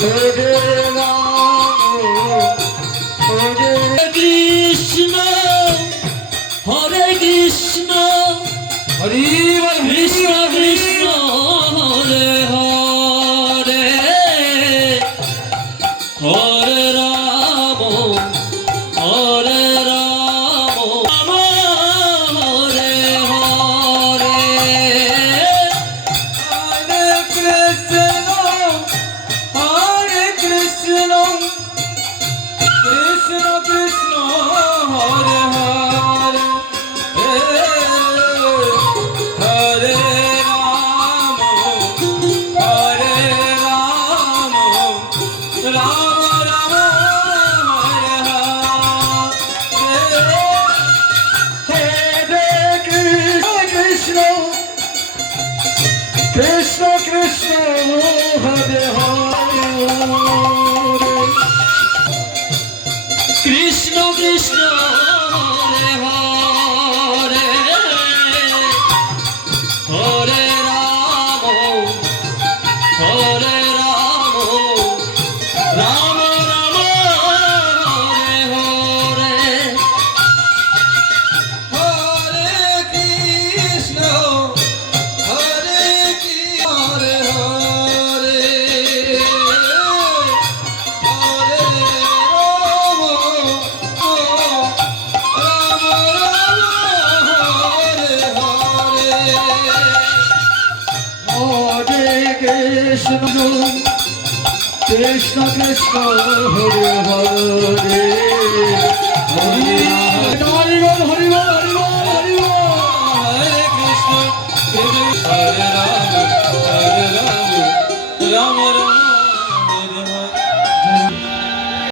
Hare Ram Hare Krishna Hare Krishna Hare Krishna Krishna Hare Hare Hare Ram Hare Ram Hare Hare Hare Krishna Krishna Krishna Hare Hare Hare Ram Ram Ram Hare Hare Krishna Krishna Krishna Hare Hare Krishna Krishna Hare Hare Hare Ram Hare Ram Ram Ram Hare Hare Hare Krishna Hare Hare Hare Krishna Krishna Krishna Hare Hare Hari Hari Hari